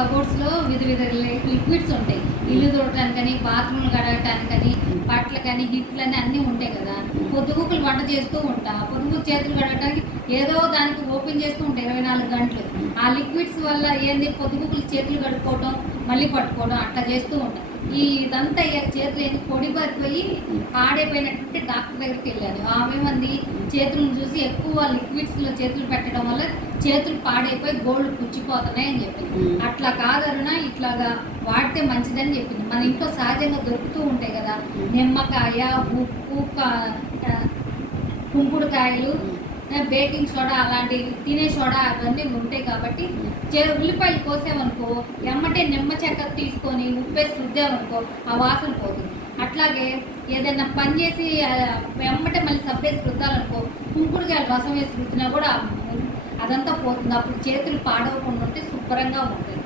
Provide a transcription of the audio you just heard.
కబోర్డ్స్లో వివిధ విధ లిక్విడ్స్ ఉంటాయి. ఇల్లు తుడటానికని, బాత్రూమ్లు కడగటానికని, బట్టలకని, హిట్లని అన్నీ ఉంటాయి కదా. పొద్దుగుకులు వంట చేస్తూ ఉంటా, పొద్దుగుకు చేతులు కడగటానికి ఏదో దానికి ఓపెన్ చేస్తూ ఉంటాయి 24 గంటలు. ఆ లిక్విడ్స్ వల్ల ఏంది పొద్దుగుకులు చేతులు కడుక్కోవడం, మళ్ళీ పట్టుకోవడం అట్లా చేస్తూ ఉంటాం. ఇదంతా చేతులు ఏంటి పొడి పారిపోయి పాడైపోయినటువంటి డాక్టర్ దగ్గరికి వెళ్ళాను. ఆమె మంది చేతులను చూసి ఎక్కువ లిక్విడ్స్లో చేతులు పెట్టడం వల్ల చేతులు పాడైపోయి గోళ్ళు పుచ్చిపోతున్నాయని చెప్పింది. అట్లా కాదరుణ, ఇట్లాగా వాడితే మంచిదని చెప్పింది. మన ఇంట్లో సహజంగా దొరుకుతూ ఉంటాయి కదా, నిమ్మకాయ, ఉప్పు, కుంకుడుకాయలు, బేకింగ్ సోడా, అలాంటి తినే సోడా అవన్నీ ఉంటాయి కాబట్టి ఉల్లిపాయలు కోసామనుకో ఎమ్మటే నిమ్మ చెక్క తీసుకొని ఉప్పేసి రుద్దామనుకో ఆ వాసన పోతుంది. అట్లాగే ఏదైనా పని చేసి ఎమ్మటే మళ్ళీ సబ్బేసి రుద్దాలనుకో కుంకుడుకాయలు రసం వేసి రుద్దినా కూడా అదంతా పోతుంది. అప్పుడు చేతులు పాడవకుండా ఉంటే శుభ్రంగా ఉంటుంది.